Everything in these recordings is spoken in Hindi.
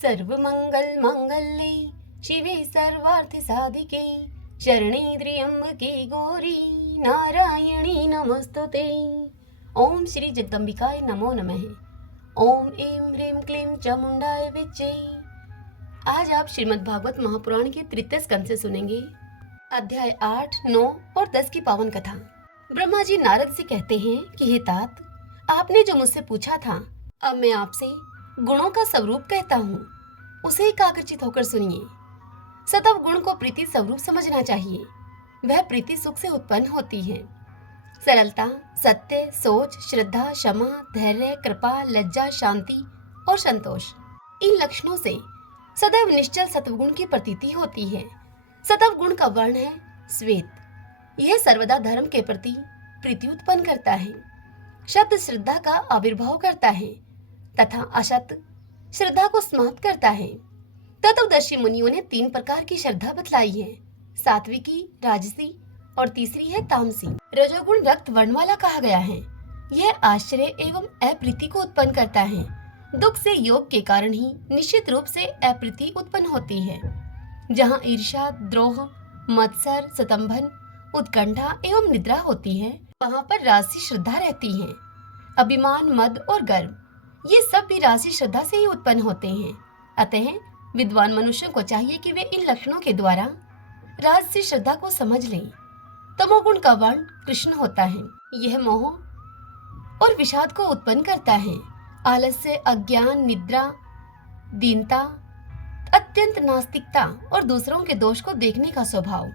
सर्वमंगल मांगल्ये शिवे सर्वार्थ साधिके शरणे त्र्यंबके गौरी नारायणी नमस्तुते। ओम श्री जगदम्बिकाय नमो नमः। ओम ऐं ह्रीं क्लीं चामुंडाय विच्चे। आज आप श्रीमद् भागवत महापुराण के तृतीय स्कंद से सुनेंगे अध्याय 8, 9 और 10 की पावन कथा। ब्रह्मा जी नारद से कहते हैं कि हे तात, आपने जो मुझसे पूछा था, अब मैं आपसे गुणों का स्वरूप कहता हूँ, उसे एकाग्रचित होकर सुनिए। सतव गुण को प्रीति स्वरूप समझना चाहिए। वह प्रीति सुख से उत्पन्न होती है। सरलता, सत्य, सोच, श्रद्धा, क्षमा, धैर्य, कृपा, लज्जा, शांति और संतोष, इन लक्षणों से सदैव निश्चल सत्वगुण की प्रतीति होती है। सतव गुण का वर्ण है श्वेत। यह सर्वदा धर्म के प्रति प्रीति उत्पन्न करता है। शब्द श्रद्धा का आविर्भाव करता है तथा असत श्रद्धा को समाप्त करता है। तत्वदर्शी मुनियों ने 3 प्रकार की श्रद्धा बतलाई है, सात्विकी, राजसी और तीसरी है तामसी। रजोगुण रक्त वर्ण वाला कहा गया है। यह आश्चर्य एवं अप्रीति को उत्पन्न करता है। दुख से योग के कारण ही निश्चित रूप से अप्रीति उत्पन्न होती है। जहाँ ईर्ष्या, द्रोह, मत्सर, स्तंभन, उत्कंठा एवं निद्रा होती है, वहाँ पर राजसी श्रद्धा रहती है। अभिमान, मद और गर्व, ये सब भी राजसी श्रद्धा से ही उत्पन्न होते हैं। अतः विद्वान मनुष्यों को चाहिए कि वे इन लक्षणों के द्वारा राजसी श्रद्धा को समझ लें। तमोगुण का वर्ण कृष्ण होता है। यह मोह और विषाद को उत्पन्न करता है। आलस्य, अज्ञान, निद्रा, दीनता, अत्यंत नास्तिकता और दूसरों के दोष को देखने का स्वभाव,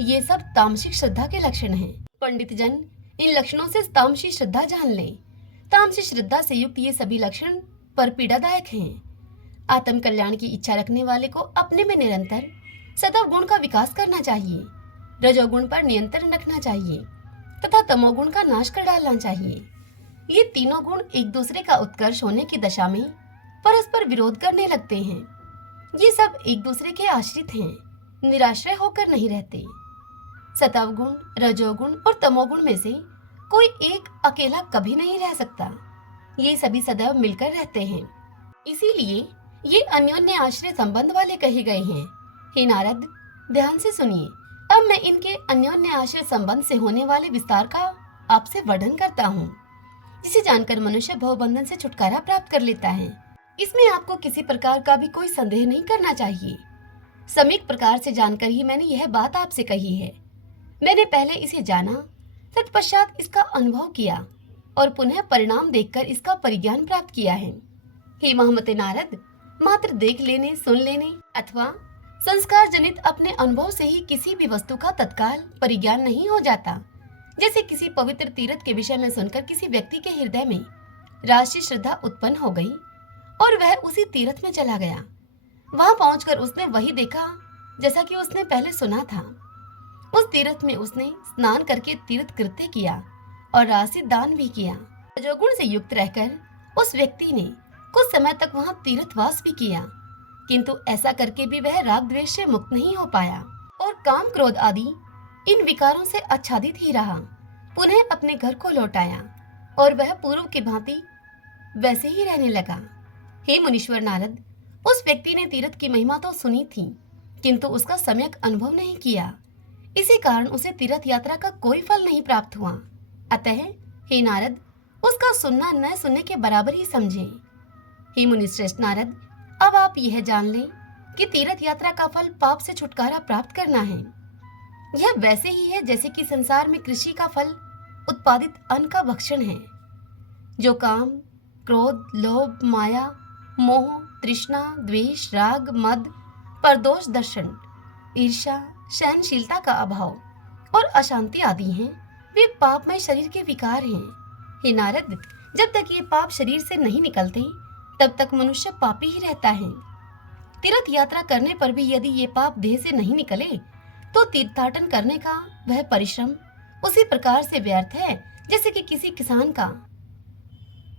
ये सब तामसिक श्रद्धा के लक्षण हैं। पंडित जन इन लक्षणों से तामसी श्रद्धा जान लें। तामसी श्रद्धा से युक्त ये सभी लक्षण पर पीड़ादायक हैं। आत्म कल्याण की इच्छा रखने वाले को अपने में निरंतर सतव गुण का विकास करना चाहिए, रजोगुण पर नियंत्रण रखना चाहिए तथा तमोगुण का नाश कर डालना चाहिए। ये तीनों गुण एक दूसरे का उत्कर्ष होने की दशा में परस्पर विरोध करने लगते हैं। ये सब एक दूसरे के आश्रित हैं, निराश्रय होकर नहीं रहते। सतव गुण, रजोगुण और तमोगुण में से कोई एक अकेला कभी नहीं रह सकता। ये सभी सदैव मिलकर रहते हैं। इसीलिए ये अन्योन्य आश्रय संबंध वाले कहे गए हैं। हे नारद, ध्यान से सुनिए। अब मैं इनके अन्योन्य आश्रय संबंध से होने वाले विस्तार का आपसे वर्णन करता हूँ, जिसे जानकर मनुष्य भवबंधन से छुटकारा प्राप्त कर लेता है। इसमें आपको किसी प्रकार का भी कोई संदेह नहीं करना चाहिए। सम्यक प्रकार से जानकर ही मैंने यह बात आपसे कही है। मैंने पहले इसे जाना, तत्पश्चात इसका अनुभव किया और पुनः परिणाम देखकर इसका परिज्ञान प्राप्त किया है। हे महामते नारद, मात्र देख लेने, सुन लेने अथवा संस्कार जनित अपने अनुभव से ही किसी भी वस्तु का तत्काल परिज्ञान नहीं हो जाता। जैसे किसी पवित्र तीर्थ के विषय में सुनकर किसी व्यक्ति के हृदय में राष्ट्रीय श्रद्धा उत्पन्न हो गई और वह उसी तीर्थ में चला गया। वहां पहुंचकर उसने वही देखा जैसा कि उसने पहले सुना था। उस तीर्थ में उसने स्नान करके तीर्थ कृत्य किया और राशि दान भी किया। रजोगुण से युक्त रहकर उस व्यक्ति ने कुछ समय तक वहां तीर्थवास भी किया, किंतु ऐसा करके भी वह राग द्वेष से मुक्त नहीं हो पाया और काम, क्रोध आदि इन विकारों से आच्छादित ही रहा। पुनः अपने घर को लौट आया और वह पूर्व की भांति वैसे ही रहने लगा। हे मुनीश्वर नारद, उस व्यक्ति ने तीर्थ की महिमा तो सुनी थी, किंतु उसका सम्यक अनुभव नहीं किया। इसी कारण उसे तीर्थ यात्रा का कोई फल नहीं प्राप्त हुआ। अतः हे नारद, उसका सुनना न सुनने के बराबर ही समझें। हे मुनिश्रेष्ठ नारद, अब आप यह जान लें कि तीर्थ यात्रा का फल पाप से छुटकारा प्राप्त करना है। यह वैसे ही है जैसे कि संसार में कृषि का फल उत्पादित अन्न का भक्षण है। जो काम, क्रोध, लोभ, माया, मोह, तृष्णा, द्वेष, राग, मद, परदोष दर्शन, ईर्ष्या, सहनशीलता का अभाव और अशांति आदि हैं, वे पापमय शरीर के विकार हैं। हे नारद, जब तक ये पाप शरीर से नहीं निकलते तब तक मनुष्य पापी ही रहता है। तीर्थ यात्रा करने पर भी यदि ये पाप देह से नहीं निकले तो तीर्थाटन करने का वह परिश्रम उसी प्रकार से व्यर्थ है जैसे कि किसी किसान का।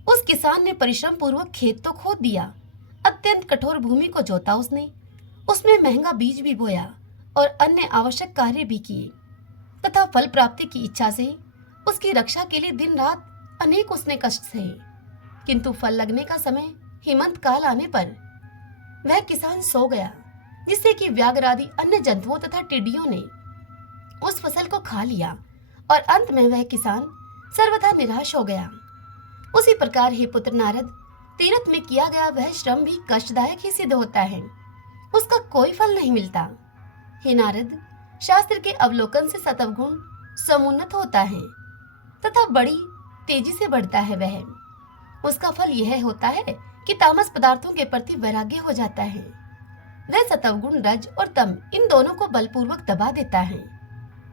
उस किसान ने परिश्रम पूर्वक खेत तो खोद दिया, अत्यंत कठोर भूमि को जोता उसने, उसमें महंगा बीज भी बोया और अन्य आवश्यक कार्य भी किए तथा फल प्राप्ति की इच्छा से उसकी रक्षा के लिए दिन रात अनेक उसने कष्ट सहे, किंतु फल लगने का समय हेमंत काल आने पर वह किसान सो गया, जिससे कि व्याघ्र आदि अन्य जंतुओं तथा टिड्डियों ने उस फसल को खा लिया और अंत में वह किसान सर्वथा निराश हो गया। उसी प्रकार हे पुत्र नारद, तीर्थ में किया गया वह श्रम भी कष्टदायक ही सिद्ध होता है, उसका कोई फल नहीं मिलता। हे नारद, शास्त्र के अवलोकन से सत्वगुण समुन्नत होता है तथा बड़ी तेजी से बढ़ता है। वह उसका फल यह होता है कि तामस पदार्थों के प्रति वैराग्य हो जाता है। वह सत्वगुण रज और तम इन दोनों को बलपूर्वक दबा देता है।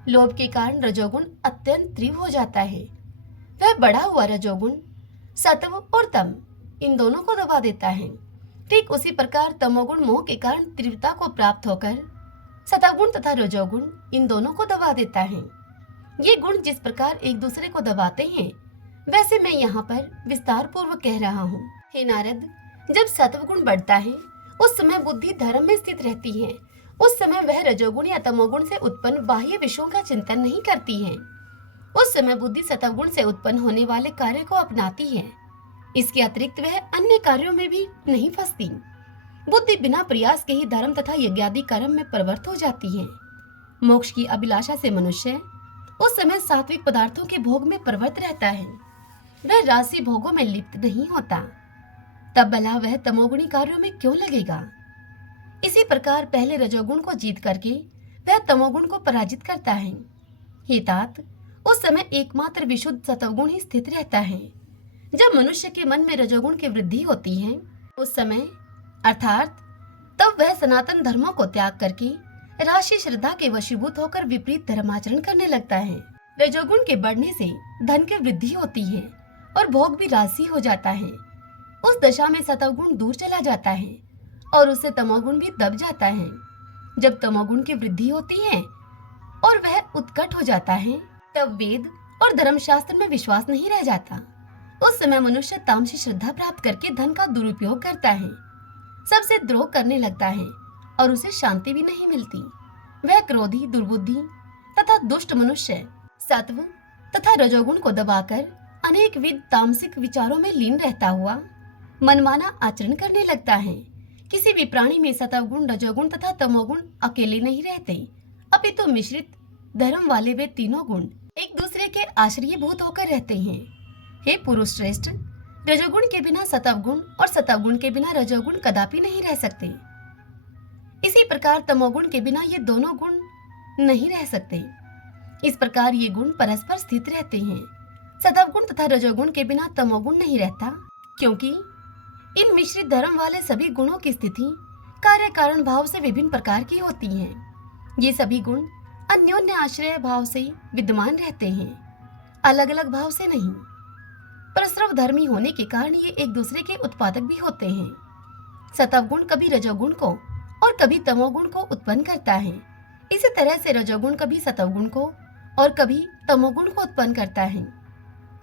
लोभ के कारण रजोगुण अत्यंत तीव्र हो जाता है। वह बढ़ा हुआ रजोगुण सत्व और तम इन दोनों को दबा देता है। ठीक उसी प्रकार तमोगुण मोह के कारण तीव्रता को प्राप्त होकर सत्वगुण तथा रजोगुण इन दोनों को दबा देता है। ये गुण जिस प्रकार एक दूसरे को दबाते हैं, वैसे मैं यहाँ पर विस्तार पूर्वक कह रहा हूँ। हे नारद, जब सत्वगुण बढ़ता है उस समय बुद्धि धर्म में स्थित रहती है। उस समय वह रजोगुण या तमोगुण से उत्पन्न बाह्य विषयों का चिंतन नहीं करती है। उस समय बुद्धि सत्वगुण से उत्पन्न होने वाले कार्य को अपनाती है। इसके अतिरिक्त वह अन्य कार्यों में भी नहीं फंसती। बुद्धि बिना प्रयास के ही धर्म तथा यज्ञादि कर्म में प्रवृत्त हो जाती है। मोक्ष की अभिलाषा से मनुष्य उस समय सात्विक पदार्थों के भोग में प्रवृत्त रहता है। वह राशि भोगों में लिप्त नहीं होता। तब भला वह तमोगुणी कार्यों में क्यों लगेगा? इसी प्रकार पहले रजोगुण को जीत करके वह तमोगुण को पराजित करता है। हे तात, उस समय एकमात्र विशुद्ध सत्वगुण ही स्थित रहता है। जब मनुष्य के मन में रजोगुण की वृद्धि होती है उस समय अर्थात तब वह सनातन धर्मों को त्याग करके राशि श्रद्धा के वशीभूत होकर विपरीत धर्माचरण करने लगता है। रजोगुण के बढ़ने से धन की वृद्धि होती है और भोग भी राशि हो जाता है। उस दशा में सत्वगुण दूर चला जाता है और उससे तमोगुण भी दब जाता है। जब तमोगुण की वृद्धि होती है और वह उत्कट हो जाता है, तब वेद और धर्मशास्त्र में विश्वास नहीं रह जाता। उस समय मनुष्य तामसी श्रद्धा प्राप्त करके धन का दुरुपयोग करता है, सबसे द्रोह करने लगता है और उसे शांति भी नहीं मिलती। वह क्रोधी, दुर्बुद्धि तथा दुष्ट मनुष्य सत्व तथा रजोगुण को दबाकर अनेक विध तामसिक विचारों में लीन रहता हुआ मनमाना आचरण करने लगता है। किसी भी प्राणी में सत्वगुण, रजोगुण तथा तमोगुण अकेले नहीं रहते, अपितु मिश्रित धर्म वाले वे तीनों गुण एक दूसरे के आश्रयभूत होकर रहते हैं। हे पुरुष श्रेष्ठ, रजोगुण के बिना सत्वगुण और सत्वगुण के बिना रजोगुण कदापि नहीं रह सकते। इसी प्रकार तमोगुण के बिना ये दोनों गुण नहीं रह सकते। इस प्रकार ये गुण परस्पर स्थित रहते हैं। सत्वगुण तथा रजोगुण के बिना तमोगुण नहीं रहता, क्योंकि इन मिश्रित धर्म वाले सभी गुणों की स्थिति कार्य कारण भाव से विभिन्न प्रकार की होती है। ये सभी गुण अन्योन्य आश्रय भाव से विद्यमान रहते हैं, अलग अलग भाव से नहीं। परस्पर धर्मी होने के कारण ये एक दूसरे के उत्पादक भी होते हैं। सत्वगुण कभी रजोगुण को और कभी तमोगुण को उत्पन्न करता है। इसी तरह से रजोगुण कभी सत्वगुण को और कभी तमोगुण को उत्पन्न करता है,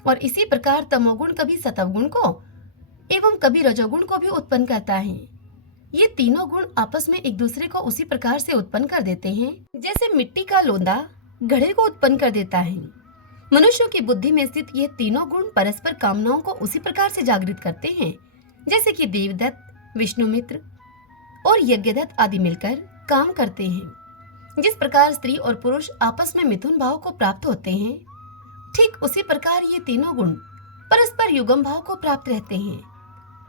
और इसी प्रकार तमोगुण कभी सत्वगुण को एवं कभी रजोगुण को भी उत्पन्न करता है। ये तीनों गुण आपस में एक दूसरे को उसी प्रकार से उत्पन्न कर देते हैं जैसे मिट्टी का लोंदा घड़े को उत्पन्न कर देता है। मनुष्यों की बुद्धि में स्थित ये तीनों गुण परस्पर कामनाओं को उसी प्रकार से जागृत करते हैं जैसे कि देवदत्त, विष्णुमित्र और यज्ञदत्त आदि मिलकर काम करते हैं। जिस प्रकार स्त्री और पुरुष आपस में मिथुन भाव को प्राप्त होते हैं, ठीक उसी प्रकार ये तीनों गुण परस्पर युगम भाव को प्राप्त रहते हैं।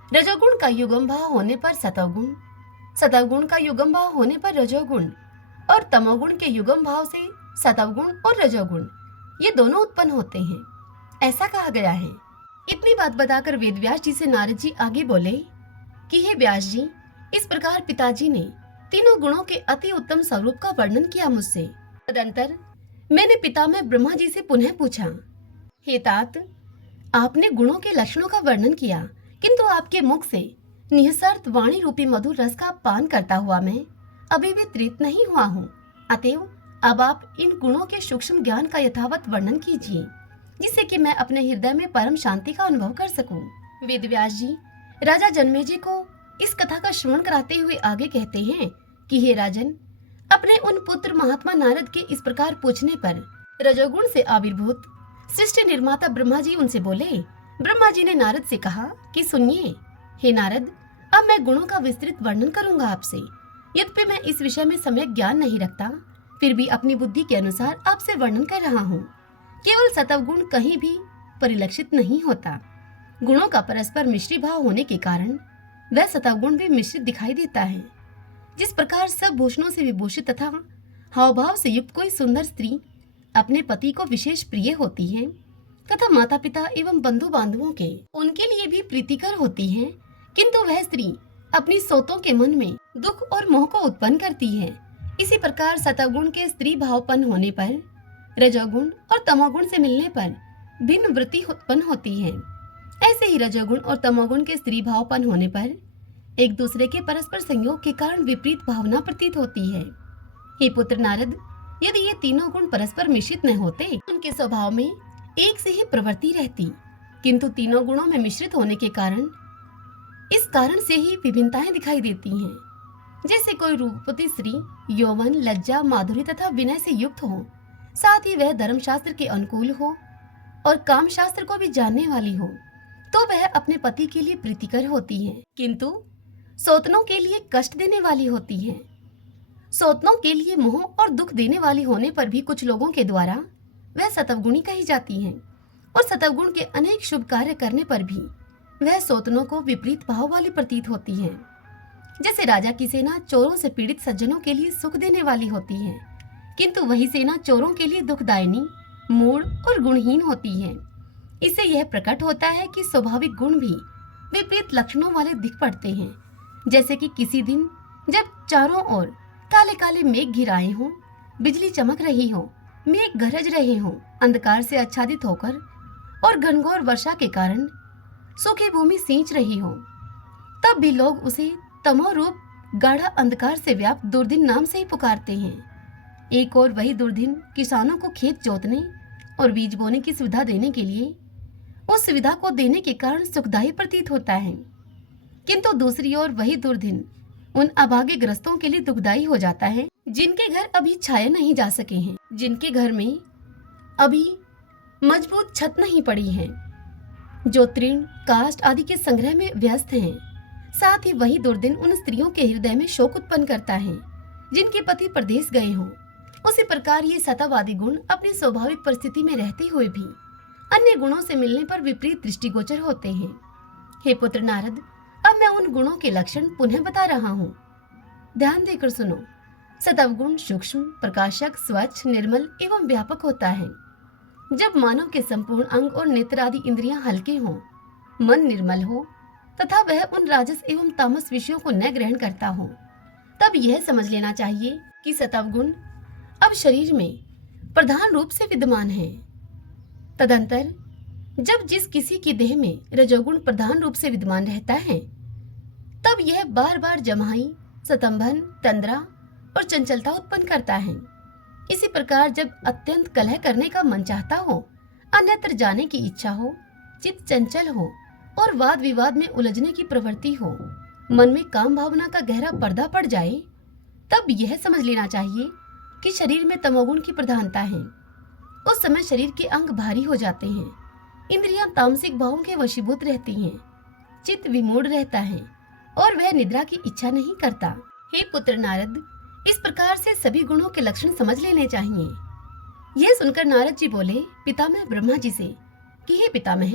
रजोगुण का युगम भाव होने पर सत्वगुण, सत्वगुण का युगम भाव होने पर रजोगुण और तमोगुण के युगम भाव से सत्वगुण और रजोगुण ये दोनों उत्पन्न होते हैं, ऐसा कहा गया है। इतनी बात बताकर वेदव्यास जी से नारद जी आगे बोले कि हे व्यास जी, इस प्रकार पिताजी ने तीनों गुणों के अति उत्तम स्वरूप का वर्णन किया मुझसे। तदंतर मैंने पिता में ब्रह्मा जी से पुनः पूछा, हे तात, आपने गुणों के लक्षणों का वर्णन किया, किंतु आपके मुख से निःशर्त वाणी रूपी मधुर रस का पान करता हुआ मैं अभी भी तृप्त नहीं हुआ हूँ। अतएव अब आप इन गुणों के सूक्ष्म ज्ञान का यथावत वर्णन कीजिए, जिससे कि मैं अपने हृदय में परम शांति का अनुभव कर सकूं। वेदव्यास जी राजा जन्मेजय को इस कथा का श्रवण कराते हुए आगे कहते हैं कि हे राजन, अपने उन पुत्र महात्मा नारद के इस प्रकार पूछने पर रजोगुण से आविर्भूत सृष्टि निर्माता ब्रह्मा जी उनसे बोले। ब्रह्मा जी ने नारद से कहा कि सुनिए, हे नारद, अब मैं गुणों का विस्तृत वर्णन करूंगा आपसे। यद्यपि मैं इस विषय में सम्यक ज्ञान नहीं रखता, फिर भी अपनी बुद्धि के अनुसार आपसे वर्णन कर रहा हूँ। केवल सत्व गुण कहीं भी परिलक्षित नहीं होता। गुणों का परस्पर मिश्री भाव होने के कारण वह सत्व गुण भी मिश्रित दिखाई देता है। जिस प्रकार सब भूषणों से विभूषित तथा हाव भाव से युक्त कोई सुंदर स्त्री अपने पति को विशेष प्रिय होती है तथा माता पिता एवं बंधु बांधवों के उनके लिए भी प्रीतिकर होती है, किंतु वह स्त्री अपनी सोतों के मन में दुख और मोह को उत्पन्न करती है, इसी प्रकार सतोगुण के स्त्री भावपन होने पर रजोगुण और तमोगुण से मिलने पर भिन्न वृत्ति उत्पन्न होती है। ऐसे ही रजोगुण और तमोगुण के स्त्री भावपन होने पर एक दूसरे के परस्पर संयोग के कारण विपरीत भावना प्रतीत होती है। हे पुत्र नारद, यदि ये तीनों गुण परस्पर मिश्रित न होते, उनके स्वभाव में एक से ही प्रवृत्ति रहती, किंतु तीनों गुणों में मिश्रित होने के कारण इस कारण से ही विभिन्नताएं दिखाई देती हैं। जैसे कोई रूपवती स्त्री यौवन, लज्जा, माधुरी तथा विनय से युक्त हो, साथ ही वह धर्मशास्त्र के अनुकूल हो और काम शास्त्र को भी जानने वाली हो, तो वह अपने पति के लिए प्रीतिकर होती है, किंतु सौतनों के लिए कष्ट देने वाली होती है। सौतनों के लिए मोह और दुख देने वाली होने पर भी कुछ लोगों के द्वारा वह सतवगुणी कही जाती है, और सतवगुण के अनेक शुभ कार्य करने पर भी वह सौतनों को विपरीत भाव वाली प्रतीत होती है। जैसे राजा की सेना चोरों से पीड़ित सज्जनों के लिए सुख देने वाली होती है, किंतु वही सेना चोरों के लिए दुखदायिनी, मूढ़ और गुणहीन होती है। इससे यह प्रकट होता है कि स्वाभाविक गुण भी विपरीत लक्षणों वाले दिख पड़ते हैं। जैसे कि किसी दिन जब चारों ओर काले काले मेघ घिराए हों, बिजली चमक रही हो, मेघ गरज रहे हों, अंधकार से आच्छादित होकर और घनघोर वर्षा के कारण सूखी भूमि सींच रही हो, तब भी लोग उसे तमो रूप गाढ़ा अंधकार से व्याप्त दुर्दिन नाम से ही पुकारते हैं। एक और वही दुर्दिन किसानों को खेत जोतने और बीज बोने की सुविधा देने के लिए उस सुविधा को देने के कारण सुखदायी प्रतीत होता है, किंतु दूसरी ओर वही दुर्दिन उन अभागे ग्रस्तों के लिए दुखदायी हो जाता है जिनके घर अभी छाए नहीं जा सके हैं, जिनके घर में अभी मजबूत छत नहीं पड़ी है, जो तृण काष्ठ आदि के संग्रह में व्यस्त हैं। साथ ही वही दुर्दिन उन स्त्रियों के हृदय में शोक उत्पन्न करता है जिनके पति परदेश गए हों। उसी प्रकार ये सतावादी गुण अपनी स्वाभाविक परिस्थिति में रहते हुए भी अन्य गुणों से मिलने पर विपरीत दृष्टिगोचर होते हैं। हे पुत्र नारद, अब मैं उन गुणों के लक्षण पुनः बता रहा हूँ, ध्यान देकर सुनो। सतव गुण सूक्ष्म, प्रकाशक, स्वच्छ, निर्मल एवं व्यापक होता है। जब मानव के संपूर्ण अंग और नेत्र आदि इंद्रियां हल्के हों, मन निर्मल हो तथा वह उन राजस एवं तामस विषयों को न ग्रहण करता हो, तब यह समझ लेना चाहिए कि सतव गुण अब शरीर में प्रधान रूप से विद्यमान है। तदंतर जब जिस किसी की देह में रजोगुण प्रधान रूप से विद्यमान रहता है, तब यह बार बार जमाई, स्तंभन, तंद्रा और चंचलता उत्पन्न करता है। इसी प्रकार जब अत्यंत कलह करने का मन चाहता हो, अन्यत्र जाने की इच्छा हो, चित्त चंचल हो और वाद विवाद में उलझने की प्रवृत्ति हो, मन में काम भावना का गहरा पर्दा पड़ जाए, तब यह समझ लेना चाहिए कि शरीर में तमोगुण की प्रधानता है। उस समय शरीर के अंग भारी हो जाते हैं, इंद्रियां तामसिक भावों के वशीभूत रहती हैं, चित्त विमूढ़ रहता है और वह निद्रा की इच्छा नहीं करता। हे पुत्र नारद, इस प्रकार से सभी गुणों के लक्षण समझ लेने चाहिए। यह सुनकर नारद जी बोले पितामह ब्रह्मा जी से कि हे पितामह,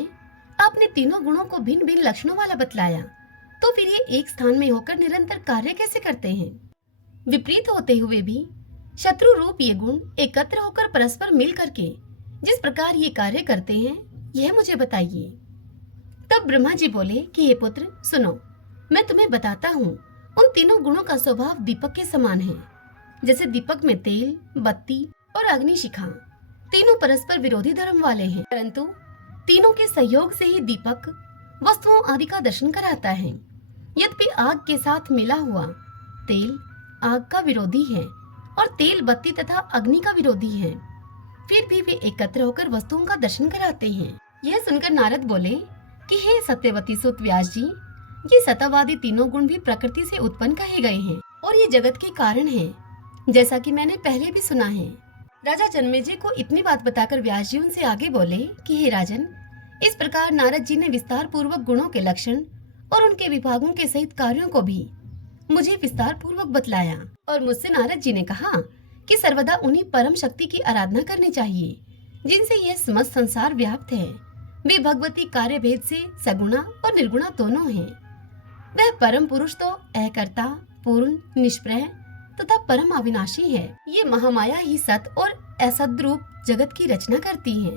आपने तीनों गुणों को भिन्न भिन्न लक्षणों वाला बतलाया, तो फिर ये एक स्थान में होकर निरंतर कार्य कैसे करते हैं? विपरीत होते हुए भी शत्रु रूप ये गुण एकत्र होकर परस्पर मिल करके जिस प्रकार ये कार्य करते हैं, यह मुझे बताइए। तब ब्रह्मा जी बोले कि हे पुत्र सुनो, मैं तुम्हें बताता हूँ। उन तीनों गुणों का स्वभाव दीपक के समान है। जैसे दीपक में तेल, बत्ती और अग्निशिखा तीनों परस्पर विरोधी धर्म वाले हैं, परंतु तीनों के सहयोग से ही दीपक वस्तुओं आदि का दर्शन कराता है। यद्यपि आग के साथ मिला हुआ तेल आग का विरोधी है और तेल बत्ती तथा अग्नि का विरोधी है, फिर भी वे एकत्र होकर वस्तुओं का दर्शन कराते हैं। यह सुनकर नारद बोले कि हे सत्यवती सुत व्यास जी, ये सतावादी तीनों गुण भी प्रकृति से उत्पन्न कहे गए हैं और ये जगत के कारण हैं, जैसा कि मैंने पहले भी सुना है। राजा जन्मेजय को इतनी बात बताकर व्यास जी उनसे आगे बोले कि हे राजन, इस प्रकार नारद जी ने विस्तार पूर्वक गुणों के लक्षण और उनके विभागों के सहित कार्यों को भी मुझे विस्तार पूर्वक बतलाया और मुझसे नारद जी ने कहा कि सर्वदा उन्हीं परम शक्ति की आराधना करनी चाहिए जिनसे यह समस्त संसार व्याप्त है। वे भगवती कार्य भेद से सगुणा और निर्गुणा दोनों हैं। वह परम पुरुष तो अकर्ता, पूर्ण, निष्प्रय तथा परम अविनाशी है। ये महामाया ही सत और असत रूप जगत की रचना करती है।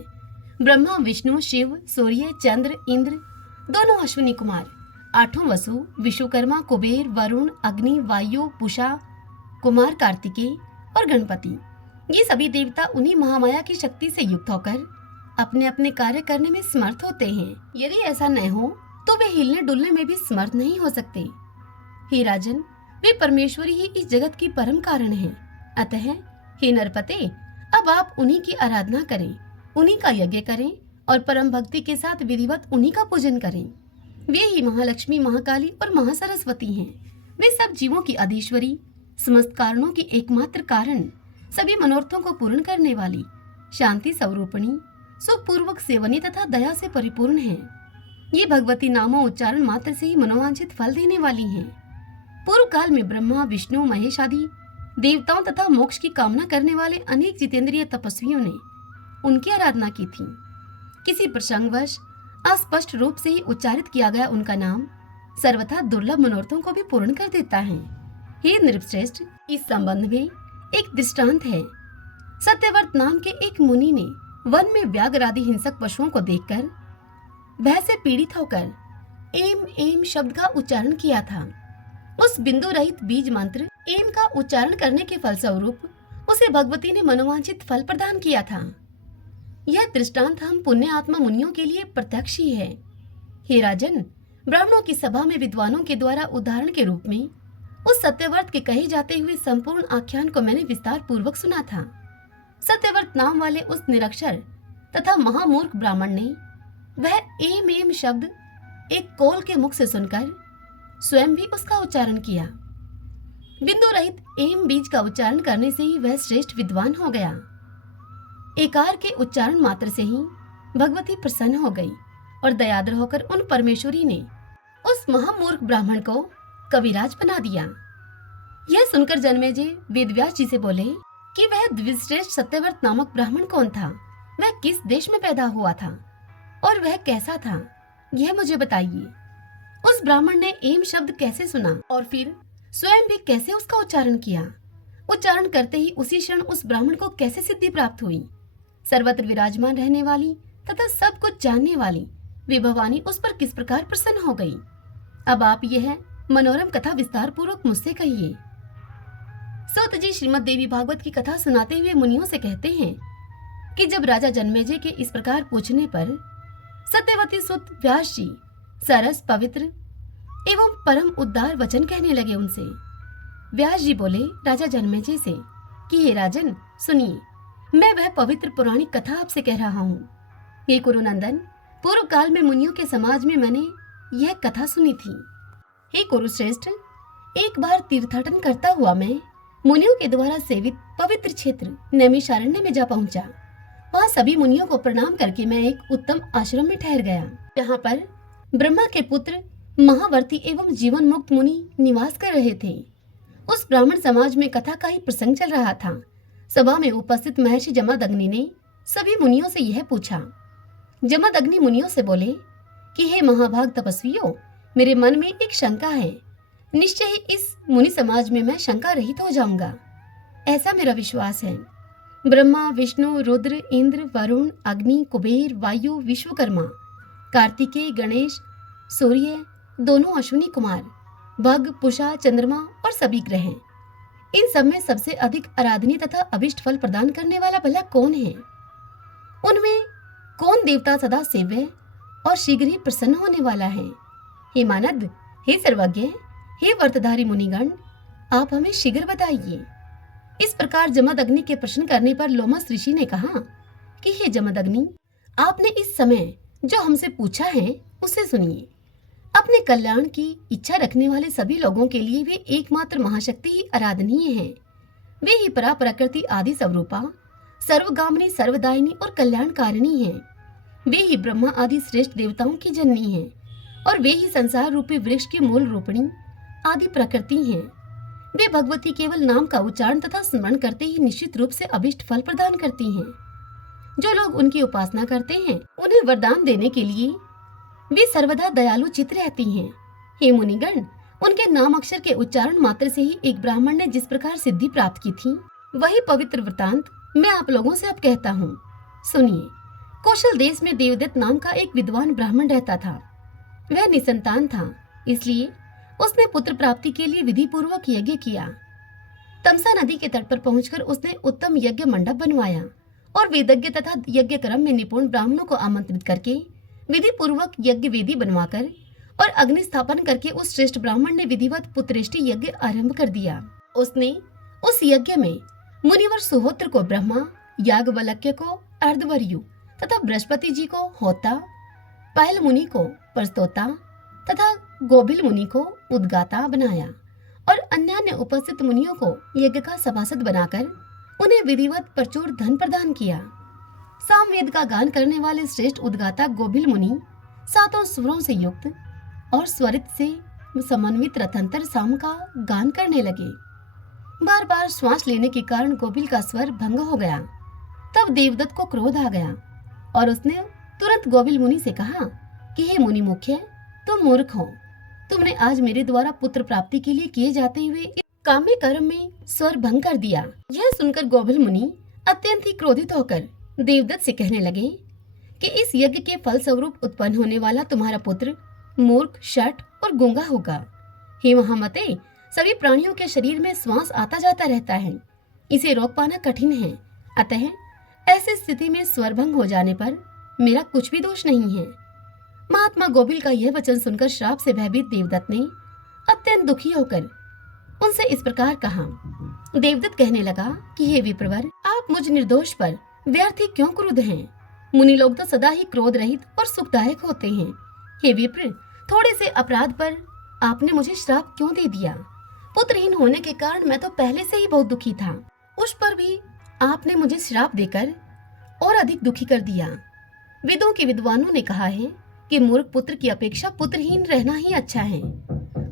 ब्रह्मा, विष्णु, शिव, सूर्य, चंद्र, इंद्र, दोनों अश्विनी कुमार, आठों वसु, विश्वकर्मा, कुबेर, वरुण, अग्नि, वायु, पूषा, कुमार, कार्तिकेय और गणपति, ये सभी देवता उन्हीं महामाया की शक्ति से युक्त होकर अपने अपने कार्य करने में समर्थ होते हैं। यदि ऐसा न हो तो वे हिलने डुलने में भी समर्थ नहीं हो सकते। हे राजन, वे परमेश्वरी ही इस जगत की परम कारण है। अतः हे नरपते, अब आप उन्हीं की आराधना करें, उन्हीं का यज्ञ करें और परम भक्ति के साथ विधिवत उन्हीं का पूजन करें। वे ही महालक्ष्मी, महाकाली और महासरस्वती हैं। वे सब जीवों की अधीश्वरी, समस्त कारणों की एकमात्र कारण, सभी मनोरथों को पूर्ण करने वाली, शांति स्वरूपिणी, सुपूर्वक सेवनी तथा दया से परिपूर्ण है। ये भगवती नामों उच्चारण मात्र से ही मनोवांछित फल देने वाली हैं। पूर्व काल में ब्रह्मा, विष्णु, महेश आदि देवताओं तथा मोक्ष की कामना करने वाले अनेक जितेंद्रिय तपस्वियों ने उनकी आराधना की थी। किसी प्रसंगवश अस्पष्ट रूप से ही उच्चारित किया गया उनका नाम सर्वथा दुर्लभ मनोरथों को भी पूर्ण कर देता है। हे नृपश्रेष्ठ, इस संबंध में एक दृष्टांत है। सत्यव्रत नाम के एक मुनि ने वन में व्याघ्र आदि हिंसक पशुओं को देखकर भय से पीड़ित होकर एम एम शब्द का उच्चारण किया था। उस बिंदु रहित बीज मंत्र एम का उच्चारण करने के फलस्वरूप उसे भगवती ने मनोवांछित फल प्रदान किया था। यह दृष्टांत हम पुण्य आत्मा मुनियों के लिए प्रत्यक्ष ही है। हे राजन, ब्राह्मणों की सभा में विद्वानों के द्वारा उदाहरण के रूप में उस सत्यव्रत के कहे जाते हुए संपूर्ण आख्यान को मैंने विस्तार पूर्वक सुना था। सत्यव्रत नाम वाले उस निरक्षर तथा महामूर्ख ब्राह्मण ने वह एम एम शब्द एक कोल के मुख से सुनकर स्वयं भी उसका उच्चारण किया। बिंदु रहित एम बीज का उच्चारण करने से ही वह श्रेष्ठ विद्वान हो गया। एकार के उच्चारण मात्र से ही भगवती प्रसन्न हो गई और दयाद्र होकर उन परमेश्वरी ने उस महामूर्ख ब्राह्मण को कविराज बना दिया। यह सुनकर जन्मेजय वेदव्यास जी से बोले कि वह द्विश्रेष्ठ सत्यव्रत नामक ब्राह्मण कौन था, वह किस देश में पैदा हुआ था और वह कैसा था, यह मुझे बताइए। उस ब्राह्मण ने एम शब्द कैसे सुना और फिर स्वयं भी कैसे उसका उच्चारण किया। उच्चारण करते ही उसी क्षण उस ब्राह्मण को कैसे सिद्धि प्राप्त हुई। सर्वत्र विराजमान रहने वाली तथा सब कुछ जानने वाली वे भवानी उस पर किस प्रकार प्रसन्न हो गई। अब आप यह मनोरम कथा विस्तार पूर्वक मुझसे कहिए। सूत जी श्रीमद देवी भागवत की कथा सुनाते हुए मुनियों से कहते हैं कि जब राजा जन्मेजय के इस प्रकार पूछने पर सत्यवती सुत व्यास जी सरस, पवित्र एवं परम उद्धार वचन कहने लगे उनसे। व्यास जी बोले राजा जन्मेजय से कि हे राजन, सुनिए, मैं वह पवित्र पौराणिक कथा आपसे कह रहा हूँ। हे कुरुनंदन, पूर्व काल में मुनियों के समाज में मैंने यह कथा सुनी थी। हे कुरुश्रेष्ठ, एक बार तीर्थाटन करता हुआ मैं मुनियों के द्वारा सेवित पवित्र क्षेत्र नैमिषारण्य में जा पहुंचा। वहां सभी मुनियों को प्रणाम करके मैं एक उत्तम आश्रम में ठहर गया। यहाँ पर ब्रह्मा के पुत्र महावर्ती एवं जीवन मुक्त मुनि निवास कर रहे थे। उस ब्राह्मण समाज में कथा का ही प्रसंग चल रहा था। सभा में उपस्थित महर्षि जमदग्नि ने सभी मुनियों से यह पूछा। जमदग्नि मुनियों से बोले कि हे महाभाग तपस्वियों, मेरे मन में एक शंका है। निश्चय ही इस मुनि समाज में मैं शंका रहित हो जाऊंगा, ऐसा मेरा विश्वास है। ब्रह्मा, विष्णु, रुद्र, इंद्र, वरुण, अग्नि, कुबेर, वायु, विश्वकर्मा, कार्तिकेय, गणेश, सूर्य, दोनों अश्विनी कुमार, भग, पुषा, चंद्रमा और सभी ग्रह, इन सब में सबसे अधिक आराधनीय तथा अभिष्ट फल प्रदान करने वाला भला कौन है? उनमें कौन देवता सदा सेव्य और शीघ्र ही प्रसन्न होने वाला है? हे मानद, हे सर्वज्ञ, हे व्रतधारी मुनिगण, आप हमें शीघ्र बताइए। इस प्रकार जमदग्नि के प्रश्न करने पर लोमस ऋषि ने कहा कि हे जमदग्नि, आपने इस समय जो हमसे पूछा है उसे सुनिए। अपने कल्याण की इच्छा रखने वाले सभी लोगों के लिए वे एकमात्र महाशक्ति ही आराधनीय है। वे ही परा प्रकृति आदि स्वरूपा, सर्वगामिनी, सर्वदायिनी और कल्याणकारिणी है। वे ही ब्रह्मा आदि श्रेष्ठ देवताओं की जननी है और वे ही संसार रूपी वृक्ष की मूल रूपिणी आदि प्रकृति हैं। वे भगवती केवल नाम का उच्चारण तथा स्मरण करते ही निश्चित रूप से अभिष्ट फल प्रदान करती हैं। जो लोग उनकी उपासना करते हैं उन्हें वरदान देने के लिए वे सर्वदा दयालु चित्त रहती हैं। हे मुनिगण, उनके नाम अक्षर के उच्चारण मात्र से ही एक ब्राह्मण ने जिस प्रकार सिद्धि प्राप्त की थी, वही पवित्र वृतांत मैं आप लोगों से अब कहता हूँ। सुनिए। कौशल देश में देवदत्त नाम का एक विद्वान ब्राह्मण रहता था। वह निसंतान था, इसलिए उसने पुत्र प्राप्ति के लिए विधि पूर्वक यज्ञ किया। तमसा नदी के तट पर पहुंचकर उसने उत्तम यज्ञ मंडप बनवाया और वेदज्ञ तथा यज्ञ क्रम में निपुण ब्राह्मणों को आमंत्रित करके विधि पूर्वक यज्ञ वेदी बनवाकर और अग्नि स्थापन करके उस श्रेष्ठ ब्राह्मण ने विधिवत पुत्रेष्टि यज्ञ आरंभ कर दिया। उसने उस यज्ञ में मुनिवर सुहोत्र को ब्रह्मा, याज्ञवल्क्य को अर्धवर्यु तथा बृहस्पति जी को होता, पायल मुनि को प्रस्तोता तथा गोभिल मुनि को उद्गाता बनाया और अन्य उपस्थित मुनियों को यज्ञ का सभासद बनाकर उन्हें विधिवत प्रचुर धन प्रदान किया। सामवेद का गान करने वाले श्रेष्ठ उद्गाता गोभिल मुनि 7 स्वरों से युक्त और स्वरित से समन्वित रथंतर साम का गान करने लगे। बार बार श्वास लेने के कारण गोभिल का स्वर भंग हो गया। तब देवदत्त को क्रोध आ गया और उसने तुरंत गोभिल मुनि से कहा कि हे मुनि मुख्य, तुम मूर्ख हो। तुमने आज मेरे द्वारा पुत्र प्राप्ति के लिए किए जाते हुए इस काम्य कर्म में स्वर भंग कर दिया। यह सुनकर गोभिल मुनि अत्यंत ही क्रोधित होकर देवदत्त से कहने लगे कि इस यज्ञ के फल स्वरूप उत्पन्न होने वाला तुम्हारा पुत्र मूर्ख, शठ और गूंगा होगा। हे महामते, सभी प्राणियों के शरीर में श्वास आता जाता रहता है, इसे रोक पाना कठिन है। अतः ऐसी स्थिति में स्वर भंग हो जाने पर मेरा कुछ भी दोष नहीं है। महात्मा गोभिल का यह वचन सुनकर श्राप से भयभीत देवदत्त ने अत्यंत दुखी होकर उनसे इस प्रकार कहा। देवदत्त कहने लगा कि हे विप्रवर, आप मुझ निर्दोष पर व्यर्थ ही क्यों क्रुद्ध हैं? मुनि लोग तो सदा ही क्रोध रहित और सुखदायक होते हैं। हे विप्र, थोड़े से अपराध पर आपने मुझे श्राप क्यों दे दिया? पुत्रहीन होने के कारण मैं तो पहले से ही बहुत दुखी था, उस पर भी आपने मुझे श्राप देकर और अधिक दुखी कर दिया। वेदों के विद्वानों ने कहा है कि मूर्ख पुत्र की अपेक्षा पुत्रहीन रहना ही अच्छा है।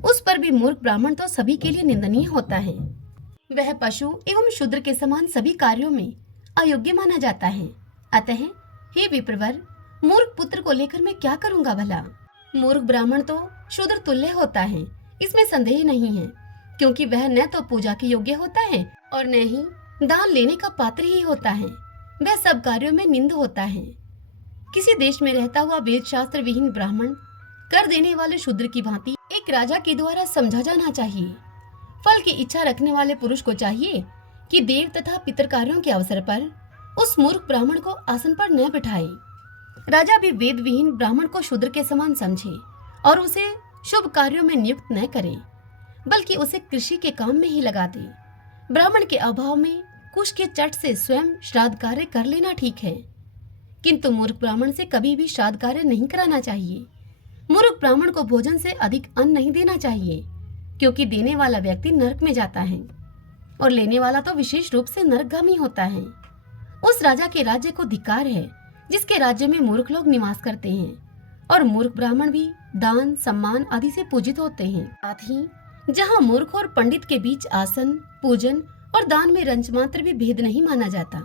उस पर भी मूर्ख ब्राह्मण तो सभी के लिए निंदनीय होता है। वह पशु एवं शूद्र के समान सभी कार्यों में अयोग्य माना जाता है। अतः हे विप्रवर, मूर्ख पुत्र को लेकर मैं क्या करूंगा भला? मूर्ख ब्राह्मण तो शूद्र तुल्य होता है, इसमें संदेह नहीं है, क्योंकि वह न तो पूजा के योग्य होता है और न ही दान लेने का पात्र ही होता है। वह सब कार्यों में निंद होता है। किसी देश में रहता हुआ वेद शास्त्र विहीन ब्राह्मण कर देने वाले शूद्र की भांति एक राजा के द्वारा समझा जाना चाहिए। फल की इच्छा रखने वाले पुरुष को चाहिए कि देव तथा पितर कार्यों के अवसर पर उस मूर्ख ब्राह्मण को आसन पर न बिठाए। राजा भी वेद विहीन ब्राह्मण को शूद्र के समान समझे और उसे शुभ कार्यों में नियुक्त न करे, बल्कि उसे कृषि के काम में ही लगा दे। ब्राह्मण के अभाव में कुश के चट से स्वयं श्राद्ध कार्य कर लेना ठीक है, किंतु मूर्ख ब्राह्मण से कभी भी श्राद्ध कार्य नहीं कराना चाहिए। मूर्ख ब्राह्मण को भोजन से अधिक अन्न नहीं देना चाहिए, क्योंकि देने वाला व्यक्ति नरक में जाता है और लेने वाला तो विशेष रूप से नरकगामी होता है। उस राजा के राज्य को धिक्कार है जिसके राज्य में मूर्ख लोग निवास करते हैं, और मूर्ख ब्राह्मण भी दान, सम्मान आदि से पूजित होते हैं। साथ ही जहाँ मूर्ख और पंडित के बीच आसन, पूजन और दान में रंच मात्र भी भेद नहीं माना जाता।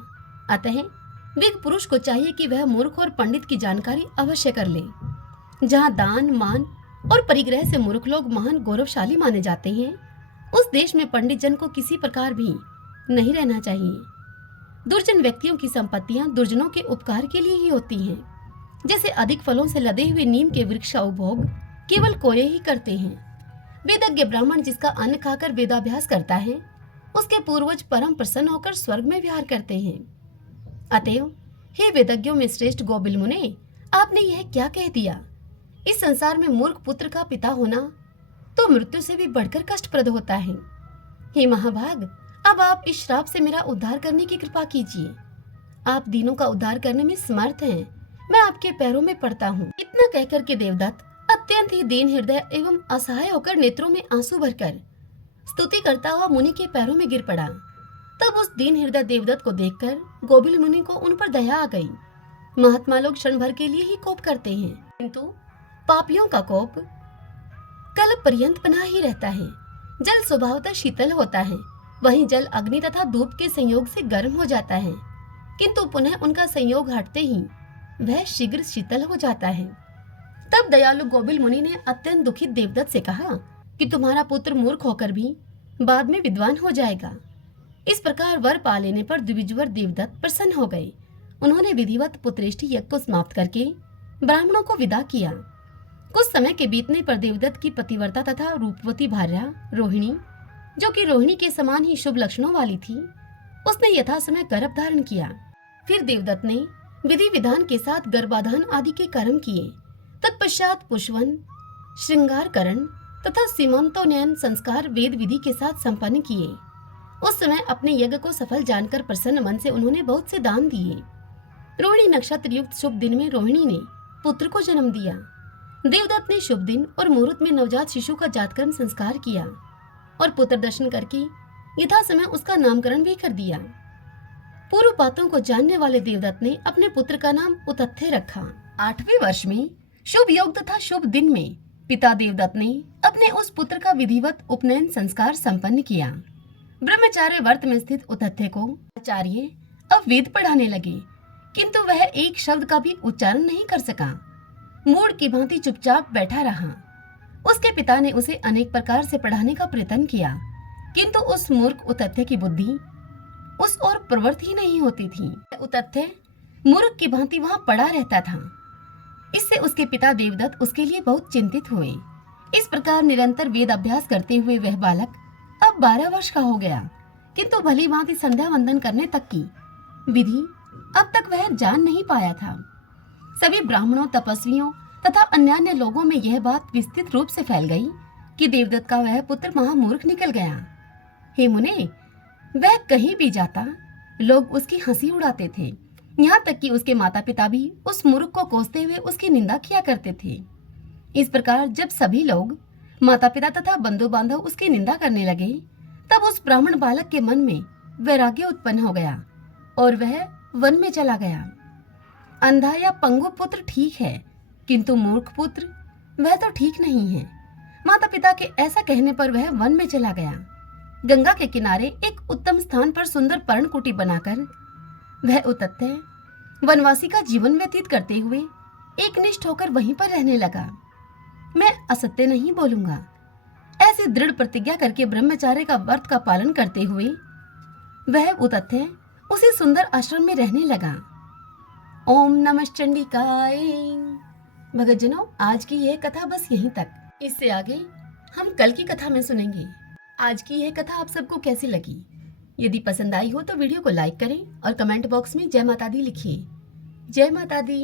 अतः विज्ञ पुरुष को चाहिए कि वह मूर्ख और पंडित की जानकारी अवश्य कर ले। जहाँ दान, मान और परिग्रह से मूर्ख लोग महान गौरवशाली माने जाते हैं, उस देश में पंडित जन को किसी प्रकार भी नहीं रहना चाहिए। दुर्जन व्यक्तियों की संपत्तियां दुर्जनों के उपकार के लिए ही होती हैं। जैसे अधिक फलों से लदे हुए नीम के वृक्ष का उपभोग केवल कोये ही करते हैं। वेदज्ञ ब्राह्मण जिसका अन्न खाकर वेदाभ्यास करता है, उसके पूर्वज परम प्रसन्न होकर स्वर्ग में विहार करते हैं। अतएव हे वेदज्ञों में श्रेष्ठ गोभिल मुने, आपने यह क्या कह दिया? इस संसार में मूर्ख पुत्र का पिता होना तो मृत्यु से भी बढ़कर कष्टप्रद होता है। हे महाभाग, अब आप इस श्राप से मेरा उद्धार करने की कृपा कीजिए। आप दीनों का उद्धार करने में समर्थ हैं। मैं आपके पैरों में पड़ता हूँ। इतना कहकर के देवदत्त अत्यंत ही दीन हृदय एवं असहाय होकर नेत्रों में आंसू भरकर स्तुति करता हुआ मुनि के पैरों में गिर पड़ा। तब उस दीन हृदय देवदत्त को देखकर गोभिल मुनि को उन पर दया आ गई। महात्मा लोग क्षण भर के लिए ही कोप करते हैं, किंतु पापियों का कोप कल पर्यंत बना ही रहता है। जल स्वभावतः शीतल होता है, वहीं जल अग्नि तथा धूप के संयोग से गर्म हो जाता है, किंतु पुनः उनका संयोग हटते ही वह शीघ्र शीतल हो जाता है। तब दयालु गोबिल मुनि ने अत्यंत दुखित देवदत्त से कहा कि तुम्हारा पुत्र मूर्ख होकर भी बाद में विद्वान हो जाएगा। इस प्रकार वर पा लेने पर द्विजवर देवदत्त प्रसन्न हो गए। उन्होंने विधिवत पुत्रेष्टि यज्ञ को समाप्त करके ब्राह्मणों को विदा किया। कुछ समय के बीतने पर देवदत्त की पतिव्रता तथा रूपवती भार्या रोहिणी, जो कि रोहिणी के समान ही शुभ लक्षणों वाली थी, उसने यथा समय गर्भ धारण किया। फिर देवदत्त ने विधि विधान के साथ गर्भाधान आदि के कर्म किए। तत्पश्चात पुष्पवन, श्रृंगारकरण तथा सीमंतोन्नयन संस्कार वेद विधि के साथ संपन्न किए। उस समय अपने यज्ञ को सफल जानकर प्रसन्न मन से उन्होंने बहुत से दान दिए। रोहिणी नक्षत्र युक्त शुभ दिन में रोहिणी ने पुत्र को जन्म दिया। देवदत्त ने शुभ दिन और मुहूर्त में नवजात शिशु का जातकर्म संस्कार किया और पुत्र दर्शन करके यथा समय उसका नामकरण भी कर दिया। पूर्व बातों को जानने वाले देवदत्त ने अपने पुत्र का नाम उतथ्य रखा। 8वें वर्ष में शुभ योग तथा शुभ दिन में पिता देवदत्त ने अपने उस पुत्र का विधिवत उपनयन संस्कार संपन्न किया। ब्रह्मचार्य व्रत में स्थित उतथ्य को आचार्य अब वेद पढ़ाने लगे, किंतु वह एक शब्द का भी उच्चारण नहीं कर सका। मूढ़ की भांति चुपचाप बैठा रहा। उसके पिता ने उसे अनेक प्रकार से पढ़ाने का प्रयत्न किया, किंतु उस मूर्ख उतथ्य की बुद्धि उस ओर प्रवृत्त ही नहीं होती थी। उतथ्य मूर्ख की भांति वहां पड़ा रहता था। इससे उसके पिता देवदत्त उसके लिए बहुत चिंतित हुए। इस प्रकार निरंतर वेद अभ्यास करते हुए वह बालक अब 12 वर्ष का हो गया, किंतु भली भांति संध्या वंदन करने तक की विधि अब तक वह जान नहीं पाया था। सभी ब्राह्मणों, तपस्वियों तथा अन्यान्य लोगों में यह बात विस्तृत रूप से फैल गई कि देवदत्त का वह पुत्र महामूर्ख निकल गया। हे मुने, वह कहीं भी जाता लोग उसकी हंसी उड़ाते थे। यहाँ तक कि उसके माता पिता भी उस मूर्ख को कोसते हुए उसकी निंदा किया करते थे। इस प्रकार जब सभी लोग, माता पिता तथा बंधु बांधव उसकी निंदा करने लगे, तब उस ब्राह्मण बालक के मन में वैराग्य उत्पन्न हो गया और वह वन में चला गया। अंधा या पंगु पुत्र ठीक है, किंतु मूर्ख पुत्र वह तो ठीक नहीं है। माता पिता के ऐसा कहने पर वह वन में चला गया। गंगा के किनारे एक उत्तम स्थान पर सुंदर पर्णकुटी बनाकर वह उतथ्य वनवासी का जीवन व्यतीत करते हुए एकनिष्ठ होकर वहीं पर रहने लगा। मैं असत्य नहीं बोलूंगा। ऐसे दृढ़ प्रतिज्ञा करके ब्रह्मचार्य का व्रत का पालन करते हुए वह उतथ्य उसी सुंदर आश्रम में रहने लगा। ओम नमः चंडिकाय। भगतजनों, आज की यह कथा बस यहीं तक। इससे आगे हम कल की कथा में सुनेंगे। आज की यह कथा आप सबको कैसी लगी? यदि पसंद आई हो तो वीडियो को लाइक करें और कमेंट बॉक्स में जय माता दी लिखिए। जय माता दी।